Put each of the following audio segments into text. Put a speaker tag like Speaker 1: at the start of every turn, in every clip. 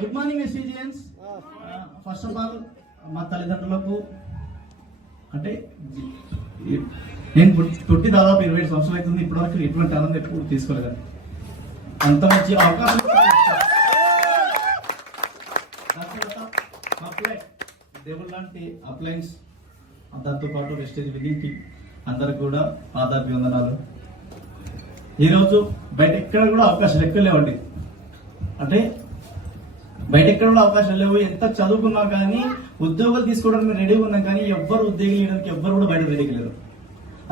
Speaker 1: Good morning ఎస్టీజియన్స్ first of all మా తల్లిదండ్రులకు అంటే నేను పుట్టి- దాదాపు ఇరవై ఏడు సంవత్సరాలు అవుతుంది. ఇప్పటివరకు ఎటువంటి ఆనందం ఎప్పుడు తీసుకోలేదు. అంత మంచి అవకాశం దాని దేవుడు లాంటి అప్లయన్స్ దాంతో పాటు వెస్టేజ్ విధింగ్ అందరికి కూడా ఆదాభివందనాలు ఈరోజు బయట ఎక్కడ కూడా అవకాశాలు ఎక్కువ లేవండి. అంటే బయట ఎక్కడ కూడా అవకాశాలు లేవు. ఎంత చదువుకున్నా కానీ ఉద్యోగాలు తీసుకోవడానికి రెడీగా ఉన్నాం కానీ ఎవ్వరు ఉద్యోగం చేయడానికి ఎవ్వరు కూడా బయట రెడీగా లేరు.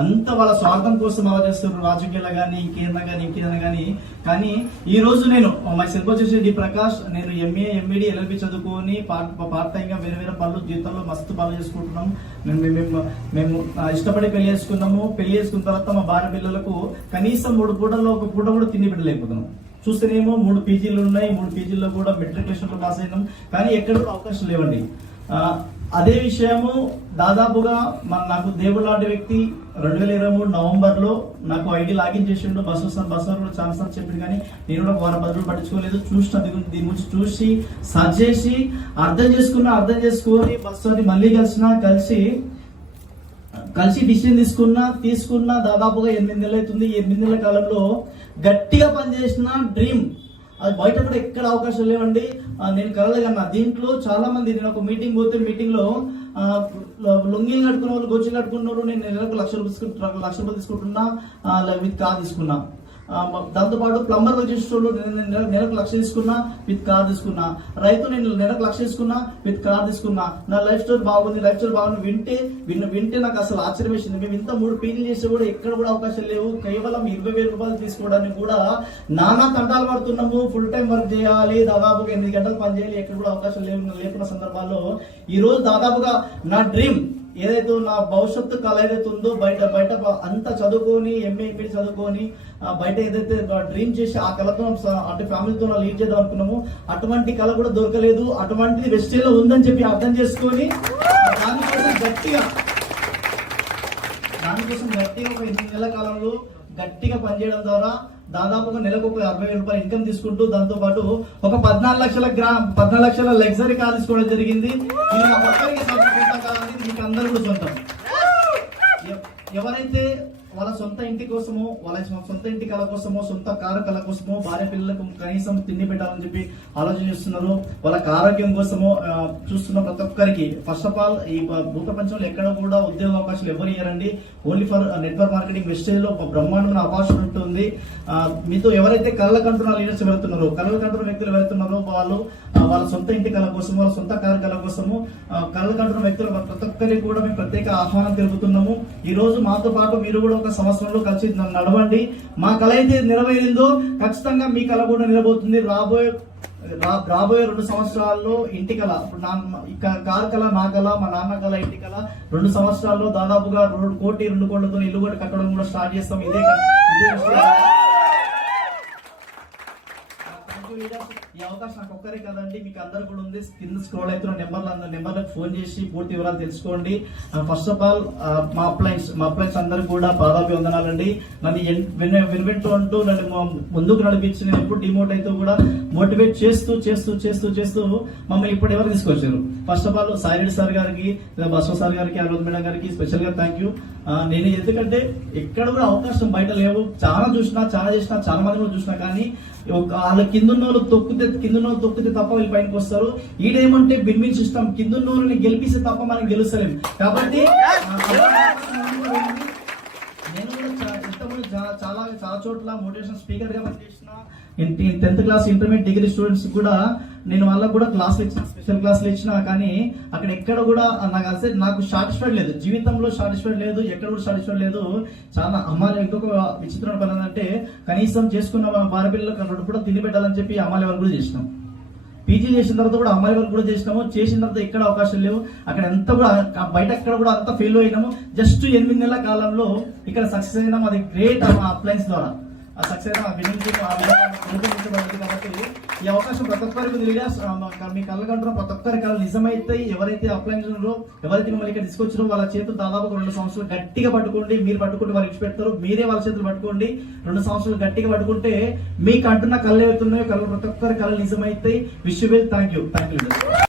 Speaker 1: అంత వాళ్ళ స్వార్థం కోసం అలా చేస్తున్నారు రాజకీయాలు కానీ ఇంకేదన్నా కానీ ఇంకేదన్నా కానీ. కానీ ఈ రోజు నేను మై సెల్ఫ్ వచ్చేసి డి ప్రకాష్ నేను ఎంఏ ఎంఈడి ఎల్ఎల్బి చదువుకొని పార్ట్ పార్ట్ టైంగా వేరే వేరే పనులు జీవితంలో మస్తు పనులు చేసుకుంటున్నాం. మేము మేము మేము ఇష్టపడి పెళ్ళి చేసుకున్నాము. పెళ్ళి చేసుకున్న తర్వాత మా భార్య పిల్లలకు కనీసం మూడు పూటల్లో ఒక పూట కూడా తిండి పెట్టలేకపోతున్నాం. చూస్తేనేమో మూడు పీజీలు ఉన్నాయి మూడు పీజీల్లో కూడా మెట్రికులేషన్లో పాస్ అయినాం. కానీ ఎక్కడ కూడా అవకాశం లేవండి. అదే విషయము దాదాపుగా మన నాకు దేవుడు లాంటి వ్యక్తి రెండు వేల ఇరవై మూడు నవంబర్లో నాకు ఐడి లాగిన్ చేసిండు. బస్ వస్తాను బస్ కూడా ఛాన్స్ అని చెప్పింది కానీ నేను కూడా వారం పది రోజులు పట్టించుకోలేదు. చూసిన దీని గురించి- చూసి సర్చ్ చేసి అర్థం చేసుకున్నా అర్థం చేసుకొని బస్ అని మళ్ళీ కలిసిన కలిసి కలిసి డిసిషన్ తీసుకున్నా తీసుకున్న దాదాపుగా ఎనిమిది నెలలు అవుతుంది. ఎనిమిది నెలల కాలంలో గట్టిగా పనిచేసిన డ్రీమ్ అది బయట కూడా ఎక్కడ అవకాశం లేవండి. నేను కలగన్నా దీంట్లో చాలా మంది నేను ఒక మీటింగ్ పోతే మీటింగ్లో లొంగీలు కట్టుకున్న వాళ్ళు గోచీలు కట్టుకున్న వాళ్ళు నేను నెలకు లక్ష రూపాయలు తీసుకుంటున్నా లక్ష రూపాయలు తీసుకుంటున్నా ఆ, విత్ కార్ తీసుకున్నా. దాంతోపాటు ప్లంబర్ రిజిస్టర్లు నేను నెల- నెలకు లక్ష తీసుకున్నా విత్ కార్ తీసుకున్నా. రైతు నేను నెలకు లక్ష తీసుకున్నా విత్ కార్ తీసుకున్నా. నా లైఫ్ స్టైల్ బాగుంది లైఫ్ స్టైల్ బాగుంది వింటే విన్న వింటే నాకు అసలు ఆశ్చర్యం వేసింది మేము ఇంత మూడు పీజీలు చేస్తే కూడా ఎక్కడ కూడా అవకాశం లేవు. కేవలం ఇరవై వేల రూపాయలు తీసుకోవడానికి కూడా నానా తంటాలు పడుతున్నాము. ఫుల్ టైం వర్క్ చేయాలి దాదాపుగా ఎనిమిది గంటలు పని చేయాలి ఎక్కడ కూడా అవకాశం లేవు లేకున్న సందర్భాల్లో ఈరోజు దాదాపుగా నా డ్రీమ్ ఏదైతే నా భవిష్యత్తు కళ ఏదైతే ఉందో బయట బయట అంత అంతా చదువుకొని ఎంఏ ఎంపీ చదువుకొని బయట ఏదైతే డ్రీమ్ చేసి ఆ కళతో అటు అంటే ఫ్యామిలీతో లీడ్ చేద్దాం అనుకున్నాము అటువంటి కళ కూడా దొరకలేదు. అటువంటిది వెస్టేలో ఉందని చెప్పి అర్థం చేసుకొని దానికోసం గట్టిగా దానికోసం గట్టిగా ఒక ఎనిమిది నెలల కాలంలో గట్టిగా పనిచేయడం ద్వారా దాదాపుగా నెలకు ఒక అరవై వేల రూపాయలు ఇన్కమ్ తీసుకుంటూ దాంతో పాటు ఒక పద్నాలుగు లక్షల గ్రా పద్నాలుగు లక్షల లగ్జరీ కార్ తీసుకోవడం జరిగింది. ఇది మీకు అందరూ కూడా సొంతం ఎవరైతే వాళ్ళ సొంత ఇంటి కోసమో వాళ్ళ సొంత ఇంటి కళ కోసమో సొంత కారు కళ కోసమో భార్య పిల్లలకు కనీసం తిండి పెట్టాలని చెప్పి ఆలోచన చేస్తున్నారు. వాళ్ళకి ఆరోగ్యం కోసమో చూస్తున్న ప్రతి ఒక్కరికి ఫస్ట్ ఆఫ్ ఆల్ ఈ భూ ప్రపంచంలో ఎక్కడ కూడా ఉద్యోగ అవకాశాలు ఎవరు ఇయ్యారండి. ఓన్లీ ఫర్ నెట్వర్క్ మార్కెటింగ్ వెస్టేజ్లో ఒక బ్రహ్మాండమైన అవకాశం ఉంటుంది. మీతో ఎవరైతే కళ్ళ కంటున్న లీడర్స్ వెళ్తున్నారో కళ్ళ కంటున్న వ్యక్తులు వెళ్తున్నారో వాళ్ళు వాళ్ళ సొంత ఇంటి కళ కోసం వాళ్ళ సొంత కారు కళ కోసము కళ్ళ కంటున్న వ్యక్తులు ప్రతి ఒక్కరికి కూడా మేము ప్రత్యేక ఆహ్వానం తెలుపుతున్నాము. ఈ రోజు మాతో పాటు మీరు కూడా ఒక సంవత్సరంలో కలిసి నడవండి. మా కళ అయితే నెరవేరిందో ఖచ్చితంగా మీ కళ కూడా నిలబోతుంది. రాబోయే రా- రాబోయే రెండు సంవత్సరాల్లో ఇంటి కళ ఇప్పుడు నా కారు కళ నా కళ మా నాన్న కళ ఇంటి కళ రెండు సంవత్సరాల్లో దాదాపుగా రెండు కోటి రెండు కోట్లతో ఇల్లు కూడా కట్టడం కూడా స్టార్ట్ చేస్తాం. ఇదే ఇదే ఈ అవకాశం నాకు ఒక్కరే కదండి. మీకు అందరు కూడా ఉంది. కింద స్క్రోల్ అవుతున్న నెంబర్లు నెంబర్లకు ఫోన్ చేసి పూర్తి వివరాలు తెలుసుకోండి. ఫస్ట్ ఆఫ్ ఆల్ మా అప్లైన్స్ మా అప్లైన్స్ అందరూ కూడా పాదాభి వందనాలండి నన్ను ఎన్- వినబెట్టు అంటూ నన్ను ముందుకు నడిపించి నేను ఎప్పుడు డిమోట్ అయితే కూడా మోటివేట్ చేస్తూ చేస్తూ చేస్తూ చేస్తూ మమ్మల్ని ఇప్పుడు ఎవరు తీసుకొచ్చారు. First of all Sai Reddy sir గారికి లేదా బసవ సార్ గారికి అరవింద్ మేడం గారికి స్పెషల్గా థ్యాంక్ యూ నేను ఎందుకంటే ఎక్కడ కూడా అవకాశం బయట లేవు. చాలా చూసినా చాలా చేసినా చాలా మంది కూడా చూసినా కానీ వాళ్ళ కింద వాళ్ళు తొక్కితే కింద వాళ్ళు తొక్కితే తప్ప వీళ్ళు బయటకు వస్తారు. ఈడేమంటే బిన్మిన్ సిస్టమ్ కింద ఉన్న వాళ్ళని గెలిపిస్తే తప్ప మనం గెలుస్తలేం. కాబట్టి ఆ, నేను కూడా చా- ఇంతకుముందు చా- చాలా చాలా చోట్ల మోటివేషన్ స్పీకర్గా పనిచేసిన tenth class intermediate degree students కూడా నేను వాళ్ళకు కూడా క్లాసులు ఇచ్చిన స్పెషల్ క్లాసులు ఇచ్చిన కానీ అక్కడ ఎక్కడ కూడా నాకు అసలు నాకు సాటిస్ఫైడ్ లేదు. జీవితంలో సాటిస్ఫైడ్ లేదు ఎక్కడ కూడా సాటిస్ఫైడ్ లేదు. చాలా అమ్మాయిలు ఇంకొక విచిత్రమైన పని ఏంటంటే కనీసం చేసుకున్న భార్య రెండు కూడా తిని పెట్టాలని చెప్పి అమ్మాయిల వాళ్ళు కూడా చేసినాం. పీజీ చేసిన తర్వాత కూడా అమ్మాయి వరకు కూడా చేసినాము. చేసిన తర్వాత ఎక్కడ అవకాశం లేవు. అక్కడ ఎంత కూడా బయట ఎక్కడ కూడా అంత ఫెయిల్ అయినాము. జస్ట్ ఎనిమిది నెలల కాలంలో ఇక్కడ సక్సెస్ అయినాము. అది గ్రేట్ అప్లయన్స్ ద్వారా. ఆ సక్సెస్ ఆ కాబట్టి ఈ అవకాశం ప్రతి ఒక్కరికి తెలియగా మీ కళ్ళగంటున్న ప్రతి ఒక్కరి కళ నిజమైతే ఎవరైతే అప్లయించారో ఎవరైతే మిమ్మల్ని ఇక్కడ తీసుకొచ్చారో వాళ్ళ చేతులు దాదాపు రెండు సంవత్సరాలు గట్టిగా పట్టుకోండి. మీరు పట్టుకుంటే వాళ్ళు ఇచ్చి పెడతారు మీరే వాళ్ళ చేతులు పట్టుకోండి. రెండు సంవత్సరాలు గట్టిగా పట్టుకుంటే మీ కంటున్న కళ్ళు ఏవైతున్నాయో కళ్ళు ప్రతి ఒక్కరి కళ నిజమైతే wish thank you thank you